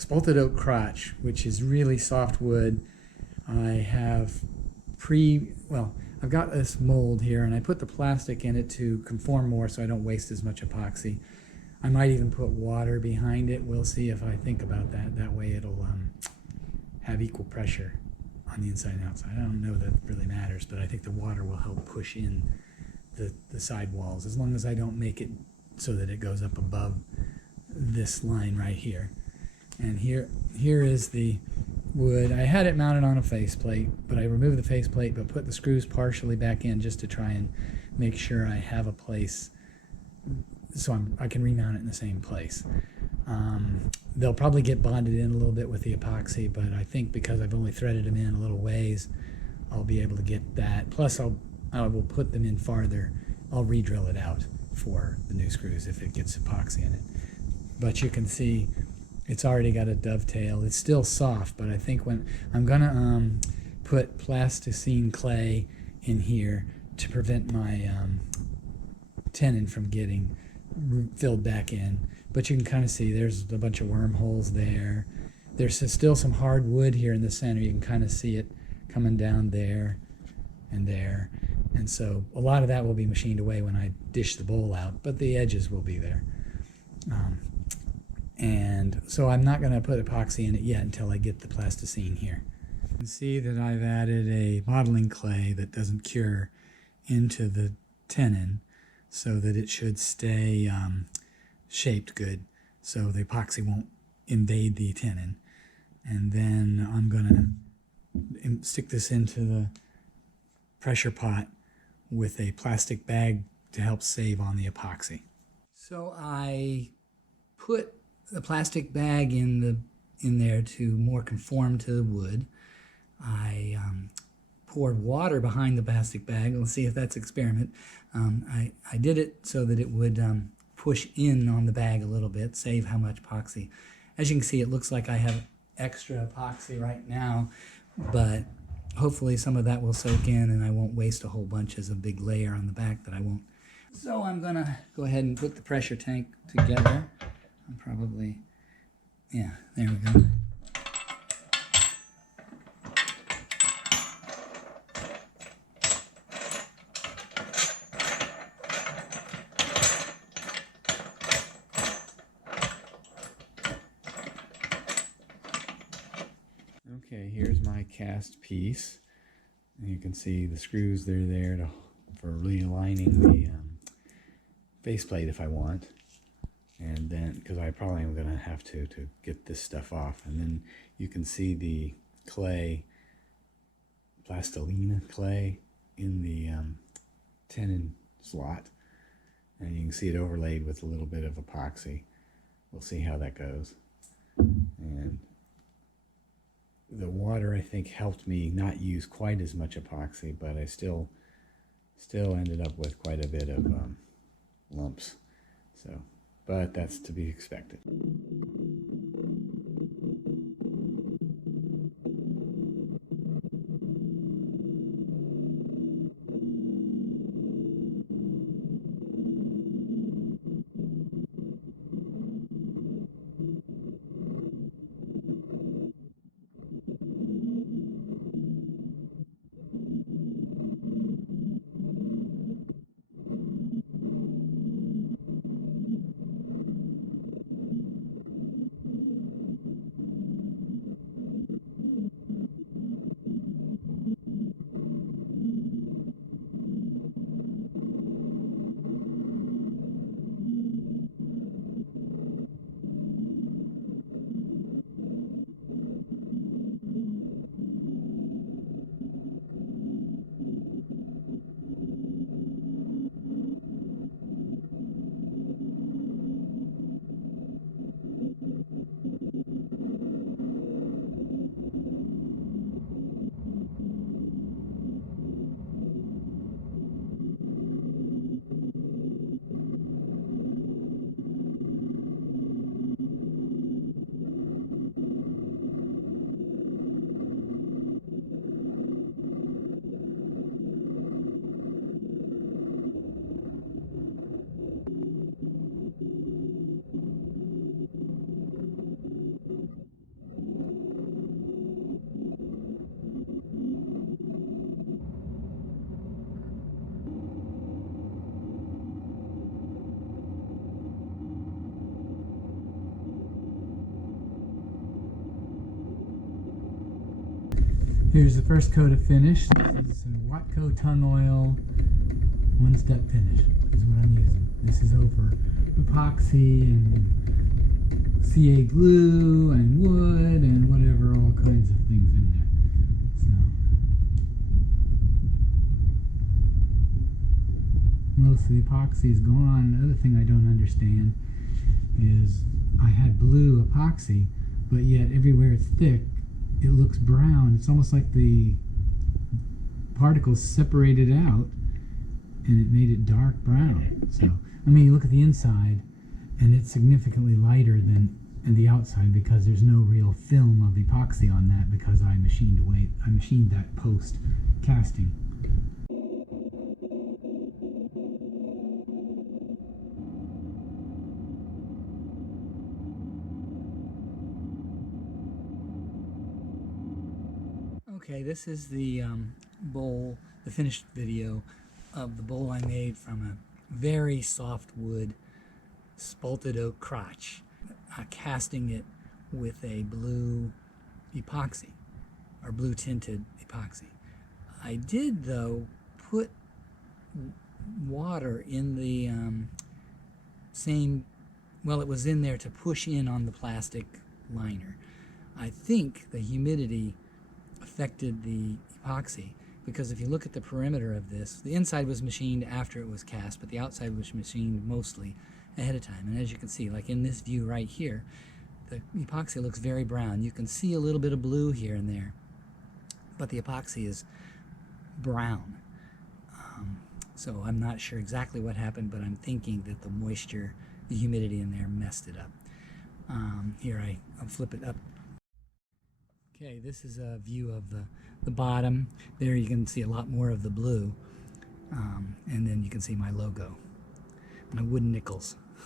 Spalted Oak crotch, which is really soft wood. I have I've got this mold here, and I put the plastic in it to conform more so I don't waste as much epoxy. I might even put water behind it. We'll see if I think about that. That way it'll have equal pressure on the inside and outside. I don't know that really matters, but I think the water will help push in the side walls, as long as I don't make it so that it goes up above this line right here. And here is the wood. I had it mounted on a faceplate, but I removed the faceplate but put the screws partially back in just to try and make sure I have a place so I can remount it in the same place. They'll probably get bonded in a little bit with the epoxy, but I think because I've only threaded them in a little ways, I'll be able to get that. Plus I will put them in farther. I'll re-drill it out for the new screws if it gets epoxy in it. But you can see it's already got a dovetail. It's still soft, but I think when I'm gonna put plasticine clay in here to prevent my tenon from getting filled back in. But you can kind of see there's a bunch of wormholes there. There's still some hard wood here in the center. You can kind of see it coming down there and there. And so a lot of that will be machined away when I dish the bowl out, but the edges will be there. And so I'm not going to put epoxy in it yet until I get the plasticine here. You can see that I've added a modeling clay that doesn't cure into the tenon so that it should stay shaped good, so the epoxy won't invade the tenon. And then I'm going to stick this into the pressure pot with a plastic bag to help save on the epoxy. So I put the plastic bag in there to more conform to the wood. I poured water behind the plastic bag. We'll see if that's an experiment. I did it so that it would push in on the bag a little bit, save how much epoxy. As you can see, it looks like I have extra epoxy right now, but hopefully some of that will soak in and I won't waste a whole bunch as a big layer on the back that I won't. So I'm gonna go ahead and put the pressure tank together. I'm probably, yeah, there we go. Okay, here's my cast piece. And you can see the screws, they're there for realigning the faceplate if I want. And then, because I probably am going to have to get this stuff off. And then you can see the clay, plastilina clay in the tenon slot. And you can see it overlaid with a little bit of epoxy. We'll see how that goes. And the water, I think, helped me not use quite as much epoxy, but I still ended up with quite a bit of lumps. So, but that's to be expected. Here's the first coat of finish. This is a Watco tongue oil one-step finish is what I'm using. This is over epoxy and CA glue and wood and whatever, all kinds of things in there. So most of the epoxy is gone. The other thing I don't understand is I had blue epoxy, but yet everywhere it's thick, it looks brown. It's almost like the particles separated out and it made it dark brown. So, I mean, you look at the inside and it's significantly lighter than the outside because there's no real film of epoxy on that because I machined that post casting. Okay, this is the bowl, the finished video of the bowl I made from a very soft wood spalted oak crotch, casting it with a blue epoxy, or blue tinted epoxy. I did, though, put water in the it was in there to push in on the plastic liner. I think the humidity affected the epoxy, because if you look at the perimeter of this, the inside was machined after it was cast, but the outside was machined mostly ahead of time. And as you can see, like in this view right here, the epoxy looks very brown. You can see a little bit of blue here and there, but the epoxy is brown. So I'm not sure exactly what happened, but I'm thinking that the moisture, the humidity in there messed it up. Here, I'll flip it up. Okay, this is a view of the bottom. There you can see a lot more of the blue. And then you can see my logo, my wooden nickels.